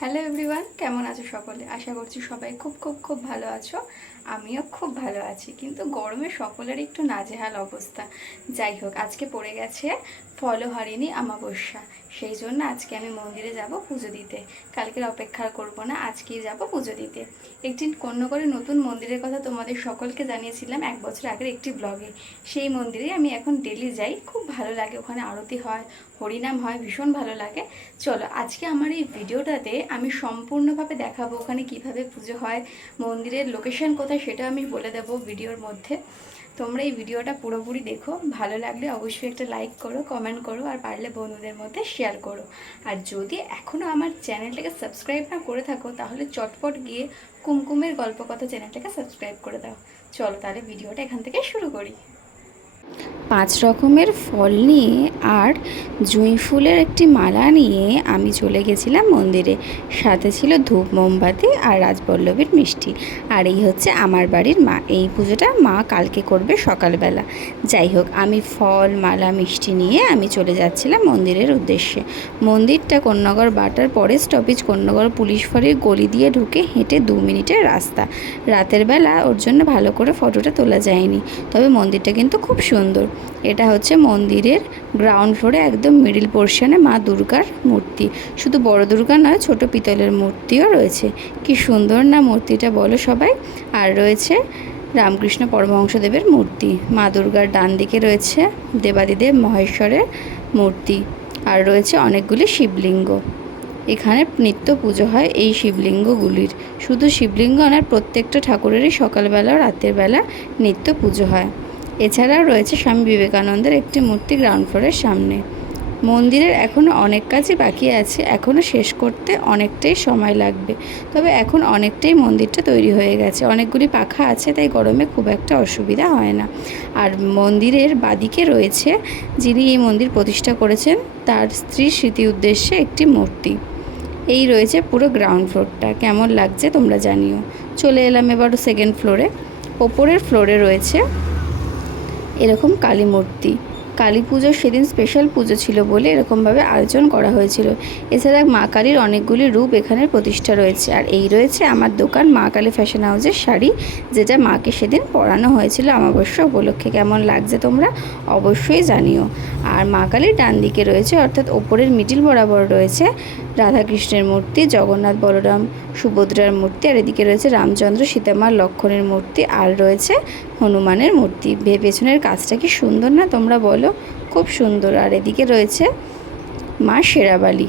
Hello everyone কেমন আছো সকলে? আশা করছি সবাই খুব খুব খুব ভালো আছো। আমিও খুব ভালো আছি। কিন্তু গরমে সকলের একটু নাজেহাল অবস্থা। যাই হোক, আজকে পড়ে গেছে ফলহারিণী আমাবস্যা সেই জন্য আজকে আমি মন্দিরে যাব পুজো দিতে। কালকের অপেক্ষা করব না, আজকেই যাব পুজো দিতে। একটি কন্যগরে নতুন মন্দিরের কথা তোমাদের সকলকে জানিয়েছিলাম এক বছর আগের একটি ব্লগে সেই মন্দিরে আমি এখন ডেলি যাই, খুব ভালো লাগে। ওখানে আরতি হয়, হরিনাম হয়, ভীষণ ভালো লাগে। চলো, আজকে আমার এই ভিডিওটাতে আমি সম্পূর্ণভাবে দেখাবো ওখানে কীভাবে পুজো হয়, মন্দিরের লোকেশন কোথায় সেটা আমি বলে দেবো ভিডিওর মধ্যে। তোমরা এই ভিডিওটা পুরোপুরি দেখো, ভালো লাগলে অবশ্যই একটা লাইক করো কমেন্ট করো, আর পারলে বন্ধুদের মধ্যে শেয়ার করো। আর যদি এখনও আমার চ্যানেলটাকে সাবস্ক্রাইব না করে থাকো, তাহলে চটপট গিয়ে কুমকুমের গল্প কথা চ্যানেলটাকে সাবস্ক্রাইব করে দাও। চলো তাহলে ভিডিওটা এখান থেকে শুরু করি। পাঁচ রকমের ফল নিয়ে আর জুঁই ফুলের একটি মালা নিয়ে আমি চলে গেছিলাম মন্দিরে। সাথে ছিল ধূপ, মোমবাতি আর রাজবল্লভীর মিষ্টি। আর এই হচ্ছে আমার বাড়ির মা। এই পুজোটা মা কালকে করবে সকালবেলা। যাই হোক, আমি ফল, মালা, মিষ্টি নিয়ে আমি চলে যাচ্ছিলাম মন্দিরের উদ্দেশ্যে। মন্দিরটা কন্যাগর বাটার পরে স্টপেজ কন্যাগর পুলিশ ফাঁড়ির গলি দিয়ে ঢুকে হেঁটে দু মিনিটের রাস্তা। রাতের বেলা ওর জন্য ভালো করে ফটোটা তোলা যায়নি। তবে মন্দিরটা কিন্তু খুব সুন্দর এটা হচ্ছে মন্দিরের গ্রাউন্ড ফ্লোরে একদম মিডিল পোর্শনে মা দুর্গার মূর্তি। শুধু বড় দুর্গা নয়, ছোট পিতলের মূর্তিও রয়েছে। কি সুন্দর না মূর্তিটা বলো সবাই। আর রয়েছে রামকৃষ্ণ পরমহংসদেবের মূর্তি। মা দুর্গার ডান দিকে রয়েছে দেবাদিদেব মহেশ্বরের মূর্তি। আর রয়েছে অনেকগুলি শিবলিঙ্গ। এখানে নিত্য পুজো হয় এই শিবলিঙ্গগুলির। শুধু শিবলিঙ্গ নয়, প্রত্যেকটা ঠাকুরেরই সকালবেলা রাতের বেলা নিত্য পুজো হয়। এছাড়াও রয়েছে স্বামী বিবেকানন্দের একটি মূর্তি গ্রাউন্ড ফ্লোরের সামনে। মন্দিরের এখনও অনেক কাজই বাকি আছে এখনও শেষ করতে অনেকটাই সময় লাগবে। তবে এখন অনেকটাই মন্দিরটা তৈরি হয়ে গেছে। অনেকগুলি পাখা আছে, তাই গরমে খুব একটা অসুবিধা হয় না। আর মন্দিরের বাদিকে রয়েছে যিনি এই মন্দির প্রতিষ্ঠা করেছেন, তার স্ত্রীর স্মৃতি উদ্দেশ্যে একটি মূর্তি। এই রয়েছে পুরো গ্রাউন্ড ফ্লোরটা। কেমন লাগছে তোমরা জানিও। চলে এলাম এবার সেকেন্ড ফ্লোরে ওপরের ফ্লোরে রয়েছে এরকম কালী মূর্তি। কালী পুজোর সেদিন স্পেশাল পুজো ছিল বলে এরকমভাবে আয়োজন করা হয়েছিল। এছাড়া মা কালীর অনেকগুলি রূপ এখানে প্রতিষ্ঠা রয়েছে। আর এই রয়েছে আমার দোকান মা কালী ফ্যাশন হাউসের শাড়ি, যেটা মাকে সেদিন পরানো হয়েছিল আমাবস্যা উপলক্ষে। কেমন লাগছে তোমরা অবশ্যই জানিও। আর মা কালীর ডান দিকে রয়েছে, অর্থাৎ ওপরের মিডিল বরাবর রয়েছে রাধাকৃষ্ণের মূর্তি, জগন্নাথ বলরাম সুভদ্রার মূর্তি, আর এদিকে রয়েছে রামচন্দ্র সীতামার লক্ষণের মূর্তি, আর রয়েছে হনুমানের মূর্তি। পেছনের কাজটা কি সুন্দর না তোমরা বলো? খুব সুন্দর। আর এদিকে রয়েছে মা শেরাবালি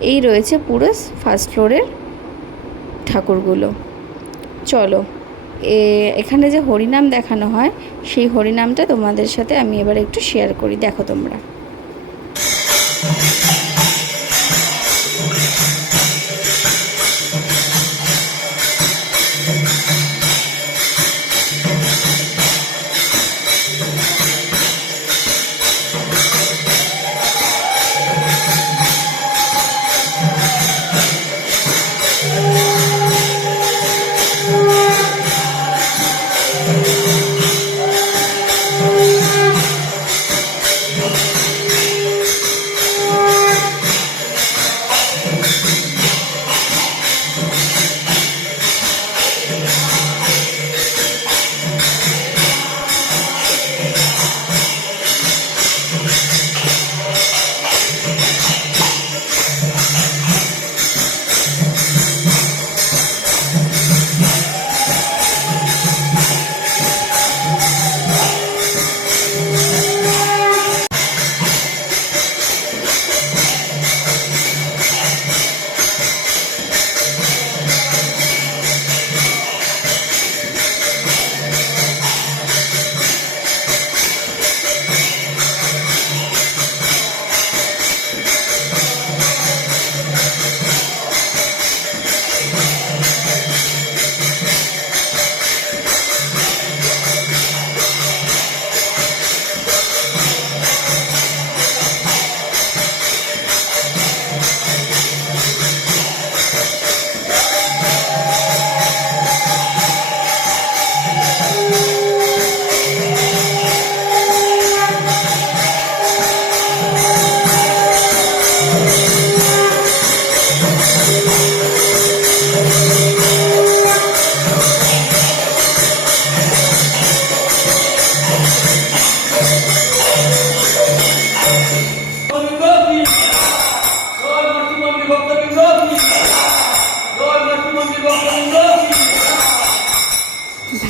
এই রয়েছে পুরো ফার্স্ট ফ্লোরের ঠাকুরগুলো। চলো, এ, এখানে যে হরিনাম দেখানো হয়, সেই হরিনামটা তোমাদের সাথে আমি এবার একটু শেয়ার করি। দেখো তোমরা।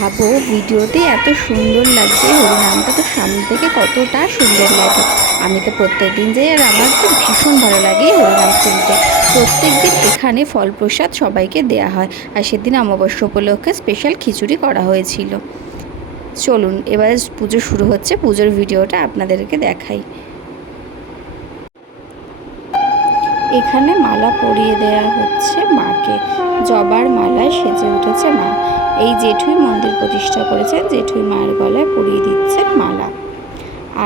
ভাবো ভিডিওতে, এত সুন্দর লাগছে। হরিনামটা তো সামনে থেকে কতটা সুন্দর লাগে। আমি তো প্রত্যেক দিন যাই আর আমার তো ভীষণ ভালো লাগে হরিনাম শুনতে। প্রত্যেক দিন এখানে ফল প্রসাদ সবাইকে দেয়া হয়। আর সেদিন অমাবস্যা উপলক্ষে স্পেশাল খিচুড়ি করা হয়েছিল। চলুন, এবার পুজো শুরু হচ্ছে। পুজোর ভিডিওটা আপনাদেরকে দেখাই। এখানে মালা পরিয়ে দেয়া হচ্ছে মাকে। জবার মালায় সেজে উঠেছে মা। এই জেঠুই মন্দির প্রতিষ্ঠা করেছেন, জেঠুই মায়ের গলায় পরিয়ে দিচ্ছেন মালা।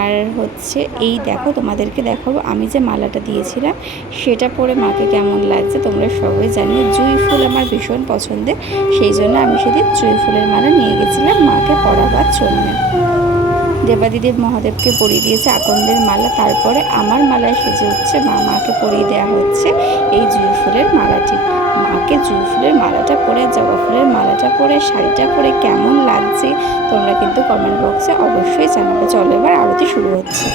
আর হচ্ছে এই দেখো, তোমাদেরকে দেখাবো আমি যে মালাটা দিয়েছিলাম, সেটা পরে মাকে কেমন লাগছে তোমরা সবাই জানিও। জুঁই ফুল আমার ভীষণ পছন্দের, সেই জন্য আমি সেদিন জুঁই ফুলের মালা নিয়ে গেছিলাম মাকে পরাবার জন্য। দেবাদিদেব মহাদেবকে পরিয়ে দিয়েছে আকন্দের মালা। তারপরে আমার মালায় সেজে উঠছে মা। মাকে পরিয়ে দেওয়া হচ্ছে এই জুঁই ফুলের মালাটি। মাকে জুঁই ফুলের মালাটা পরে, জবা ফুলের মালাটা পরে, শাড়িটা পরে কেমন লাগছে তোমরা কিন্তু কমেন্ট বক্সে অবশ্যই জানাবে। চলো এবার আরতি শুরু হচ্ছে।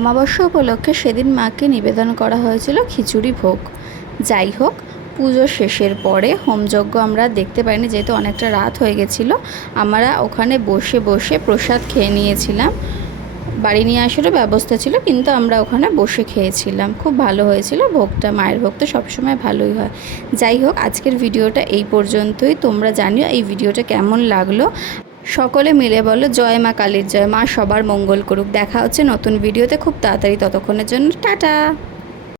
আমাবস্যা উপলক্ষে সেদিন মাকে নিবেদন করা হয়েছিল খিচুড়ি ভোগ। যাই হোক, পুজো শেষের পরে হোমযজ্ঞ আমরা দেখতে পাইনি, যেহেতু অনেকটা রাত হয়ে গেছিল। আমরা ওখানে বসে বসে প্রসাদ খেয়ে নিয়েছিলাম। বাড়ি নিয়ে আসারও ব্যবস্থা ছিল, কিন্তু আমরা ওখানে বসে খেয়েছিলাম। খুব ভালো হয়েছিল ভোগটা, মায়ের ভোগ তো সবসময় ভালোই হয়। যাই হোক, আজকের ভিডিওটা এই পর্যন্তই। তোমরা জানিও এই ভিডিওটা কেমন লাগল। সকলে মিলে বলো জয় মা কালীর জয়, মা সবার মঙ্গল করুক। দেখা হচ্ছে নতুন ভিডিওতে। খুব তাড়াতাড়ি ততক্ষণের জন্য টাটা।